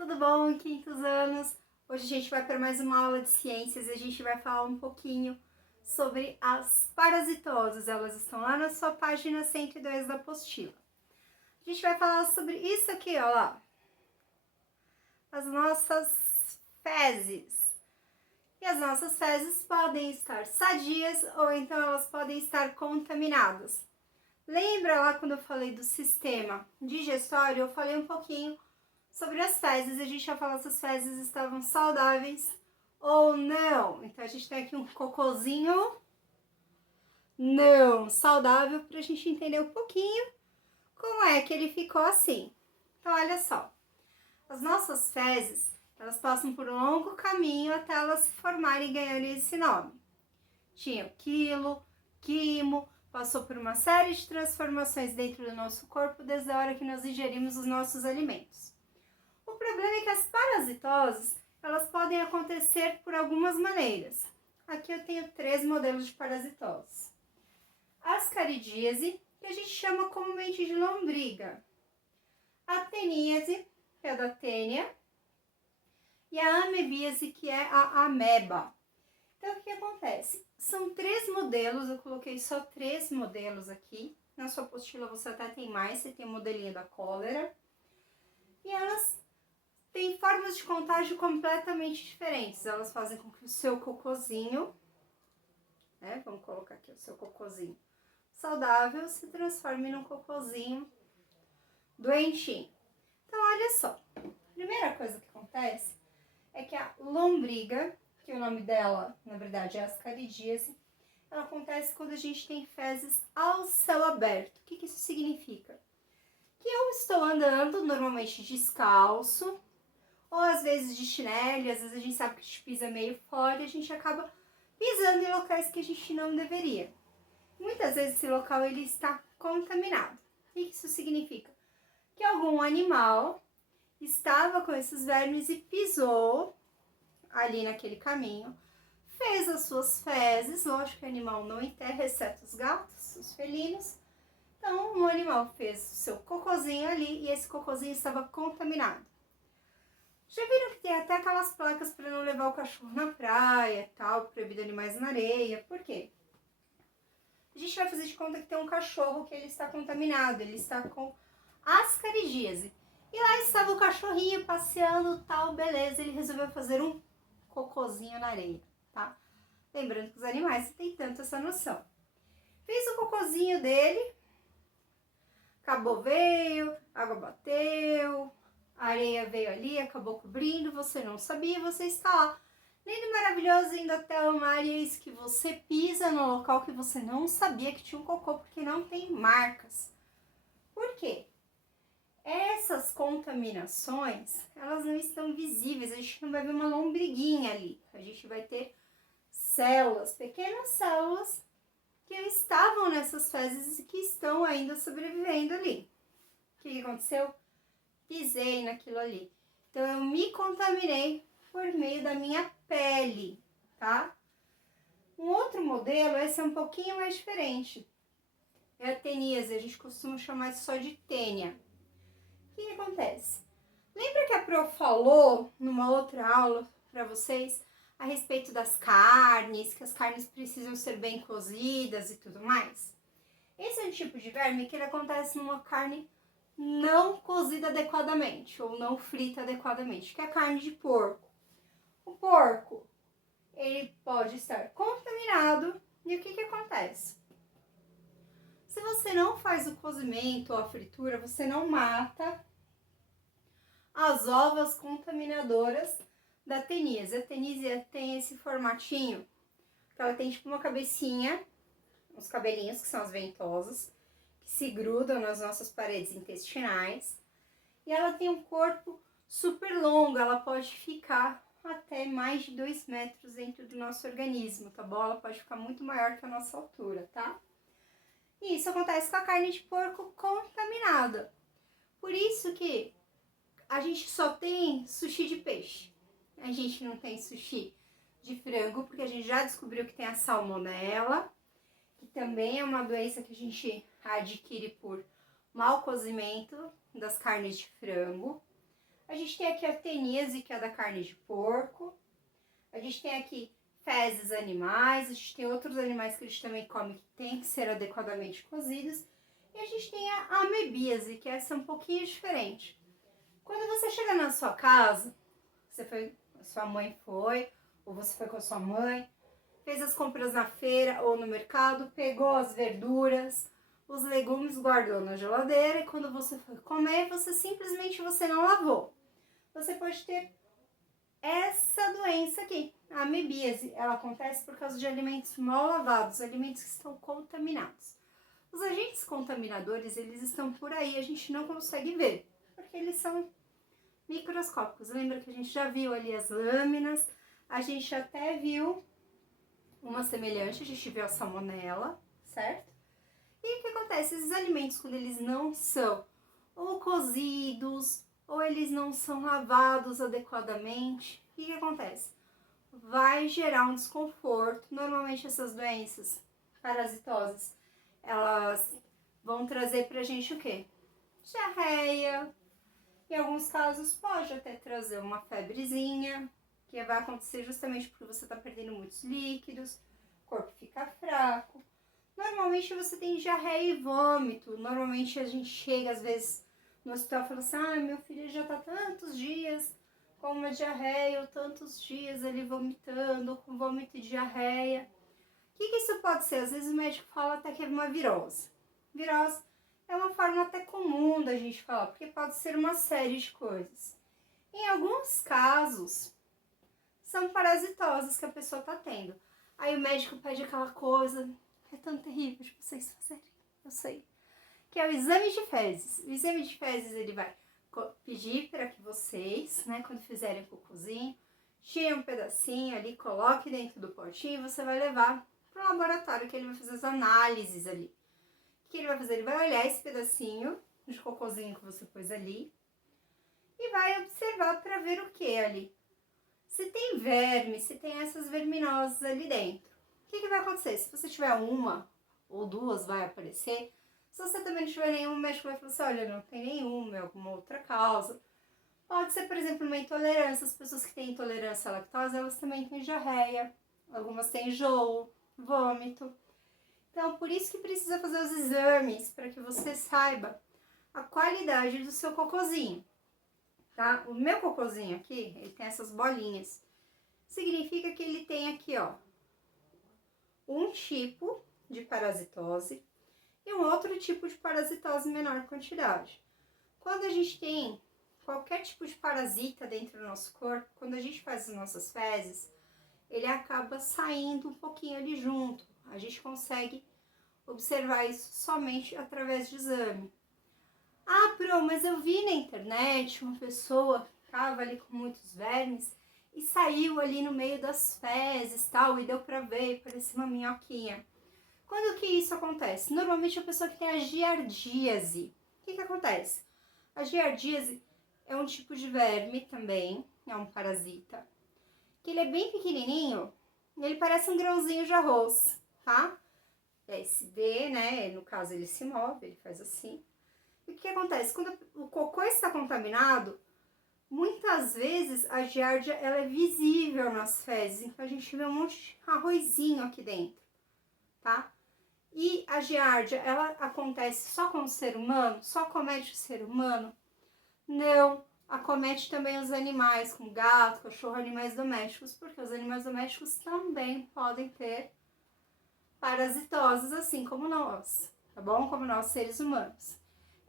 tudo bom? Quintos anos. Hoje a gente vai para mais uma aula de ciências e a gente vai falar um pouquinho sobre as parasitoses. Elas estão lá na sua página 102 da apostila. A gente vai falar sobre isso aqui, ó lá. As nossas fezes. E as nossas fezes podem estar sadias ou então elas podem estar contaminadas. Lembra lá quando eu falei do sistema digestório? Eu falei um pouquinho sobre as fezes, a gente já falou se as fezes estavam saudáveis ou não. Então a gente tem aqui um cocôzinho não saudável para a gente entender um pouquinho como é que ele ficou assim. Então olha só, as nossas fezes, elas passam por um longo caminho até elas se formarem e ganharem esse nome. Tinha o quilo, quimo, passou por uma série de transformações dentro do nosso corpo desde a hora que nós ingerimos os nossos alimentos. O problema é que as parasitoses, elas podem acontecer por algumas maneiras. Aqui eu tenho 3 modelos de parasitose. A ascaridíase, que a gente chama comumente de lombriga. A teníase, que é da tênia. E a amebíase, que é a ameba. Então, o que acontece? São 3 modelos, eu coloquei só 3 modelos aqui. Na sua apostila você até tem mais, você tem o modelinho da cólera. E elas têm formas de contágio completamente diferentes. Elas fazem com que o seu cocôzinho, né, vamos colocar aqui o seu cocôzinho saudável, se transforme num cocôzinho doentinho. Então, olha só. A primeira coisa que acontece é que a lombriga, que o nome dela, na verdade, é ascaridíase, ela acontece quando a gente tem fezes ao céu aberto. O que isso significa? Que eu estou andando, normalmente descalço, ou às vezes de chinelo, às vezes a gente sabe que a gente pisa meio fora e a gente acaba pisando em locais que a gente não deveria. Muitas vezes esse local ele está contaminado. O que isso significa? Que algum animal estava com esses vermes e pisou ali naquele caminho, fez as suas fezes, lógico que o animal não enterra, exceto os gatos, os felinos. Então, o animal fez o seu cocôzinho ali e esse cocôzinho estava contaminado. Já viram que tem até aquelas placas para não levar o cachorro na praia, tal, proibido animais na areia? Por quê? A gente vai fazer de conta que tem um cachorro que ele está contaminado, ele está com ascaridíase. E lá estava o cachorrinho passeando, tal, beleza, ele resolveu fazer um cocôzinho na areia, tá? Lembrando que os animais têm tanto essa noção. Fez o cocôzinho dele, acabou, veio, água bateu, a areia veio ali, acabou cobrindo, você não sabia, você está lá. Lindo, maravilhoso, indo até o mar, e é isso que você pisa no local que você não sabia que tinha um cocô, porque não tem marcas. Por quê? Essas contaminações, elas não estão visíveis, a gente não vai ver uma lombriguinha ali. A gente vai ter células, pequenas células, que estavam nessas fezes e que estão ainda sobrevivendo ali. O que aconteceu? Pisei naquilo ali. Então, eu me contaminei por meio da minha pele, tá? Um outro modelo, esse é um pouquinho mais diferente. É a teníase, a gente costuma chamar só de tênia. O que acontece? Lembra que a Pro falou numa outra aula para vocês a respeito das carnes, que as carnes precisam ser bem cozidas e tudo mais? Esse é um tipo de verme que ele acontece numa carne não cozida adequadamente ou não frita adequadamente, que é a carne de porco. O porco, ele pode estar contaminado e o que acontece? Se você não faz o cozimento ou a fritura, você não mata as ovas contaminadoras da teníase. A teníase tem esse formatinho, que ela tem tipo uma cabecinha, uns cabelinhos que são as ventosas, que se grudam nas nossas paredes intestinais. E ela tem um corpo super longo, ela pode ficar até mais de 2 metros dentro do nosso organismo, tá bom? Ela pode ficar muito maior que a nossa altura, tá? E isso acontece com a carne de porco contaminada. Por isso que a gente só tem sushi de peixe. A gente não tem sushi de frango, porque a gente já descobriu que tem a salmonela, que também é uma doença que a gente adquire por mau cozimento das carnes de frango. A gente tem aqui a teníase, que é da carne de porco. A gente tem aqui fezes animais. A gente tem outros animais que a gente também come que tem que ser adequadamente cozidos. E a gente tem a amebíase, que essa é um pouquinho diferente. Quando você chega na sua casa, sua mãe foi, ou você foi com a sua mãe, fez as compras na feira ou no mercado, pegou as verduras, os legumes, guardou na geladeira e quando você foi comer, simplesmente não lavou. Você pode ter essa doença aqui, a amebíase. Ela acontece por causa de alimentos mal lavados, alimentos que estão contaminados. Os agentes contaminadores, eles estão por aí, a gente não consegue ver, porque eles são microscópicos. Lembra que a gente já viu ali as lâminas, a gente até viu uma semelhante, a gente viu a salmonela, certo? E o que acontece? Esses alimentos, quando eles não são ou cozidos, ou eles não são lavados adequadamente, o que acontece? Vai gerar um desconforto. Normalmente essas doenças parasitosas, elas vão trazer pra gente o quê? Diarreia. Em alguns casos pode até trazer uma febrezinha, que vai acontecer justamente porque você está perdendo muitos líquidos, o corpo fica fraco. Normalmente você tem diarreia e vômito. Normalmente a gente chega às vezes no hospital e fala assim, meu filho já está tantos dias com uma diarreia, ou tantos dias ele vomitando, com vômito e diarreia. O que isso pode ser? Às vezes o médico fala até que é uma virose. Virose é uma forma até comum da gente falar, porque pode ser uma série de coisas. Em alguns casos, são parasitosas que a pessoa está tendo. Aí o médico pede aquela coisa, é tão terrível de vocês fazerem, eu sei, que é o exame de fezes. O exame de fezes, ele vai pedir para que vocês, quando fizerem o cocôzinho, tirem um pedacinho ali, coloque dentro do potinho e você vai levar para o laboratório, que ele vai fazer as análises ali. O que ele vai fazer? Ele vai olhar esse pedacinho de cocôzinho que você pôs ali e vai observar para ver o que ali. Se tem verme, se tem essas verminosas ali dentro. O que vai acontecer? Se você tiver uma ou duas, vai aparecer. Se você também não tiver nenhuma, o médico vai falar assim, olha, não tem nenhuma, é alguma outra causa. Pode ser, por exemplo, uma intolerância. As pessoas que têm intolerância à lactose, elas também têm diarreia. Algumas têm enjoo, vômito. Então, por isso que precisa fazer os exames, para que você saiba a qualidade do seu cocôzinho, tá? O meu cocôzinho aqui, ele tem essas bolinhas. Significa que ele tem aqui, ó, um tipo de parasitose e um outro tipo de parasitose em menor quantidade. Quando a gente tem qualquer tipo de parasita dentro do nosso corpo, quando a gente faz as nossas fezes, ele acaba saindo um pouquinho ali junto. A gente consegue observar isso somente através de exame. Ah, Pro, mas eu vi na internet uma pessoa que estava ali com muitos vermes e saiu ali no meio das fezes tal, e deu pra ver, parecia uma minhoquinha. Quando que isso acontece? Normalmente a pessoa que tem a giardíase. O que acontece? A giardíase é um tipo de verme também, é um parasita, que ele é bem pequenininho, e ele parece um grãozinho de arroz, tá? Se vê, no caso ele se move, ele faz assim. E o que acontece? Quando o cocô está contaminado, muitas vezes a giardia ela é visível nas fezes, então a gente vê um monte de arrozinho aqui dentro, tá? E a giardia, ela acontece só com o ser humano? Só acomete o ser humano? Não, acomete também os animais, como gato, cachorro, animais domésticos, porque os animais domésticos também podem ter parasitoses, assim como nós, tá bom? Como nós, seres humanos.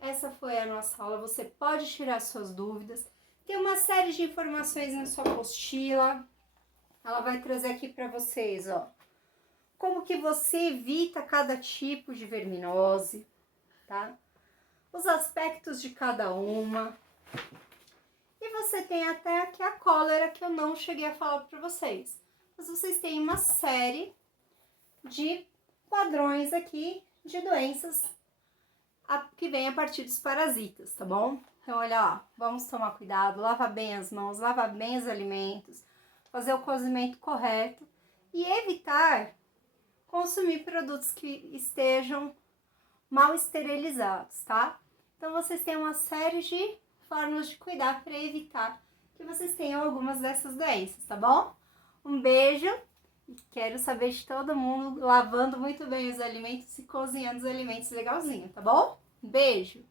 Essa foi a nossa aula, você pode tirar suas dúvidas. Tem uma série de informações na sua apostila. Ela vai trazer aqui para vocês, ó. Como que você evita cada tipo de verminose, tá? Os aspectos de cada uma. E você tem até aqui a cólera, que eu não cheguei a falar para vocês. Mas vocês têm uma série de padrões aqui de doenças que vem a partir dos parasitas, tá bom? Então, olha, ó, vamos tomar cuidado, lavar bem as mãos, lavar bem os alimentos, fazer o cozimento correto e evitar consumir produtos que estejam mal esterilizados, tá? Então, vocês têm uma série de fórmulas de cuidar para evitar que vocês tenham algumas dessas doenças, tá bom? Um beijo e quero saber de todo mundo lavando muito bem os alimentos e cozinhando os alimentos legalzinho, tá bom? Beijo!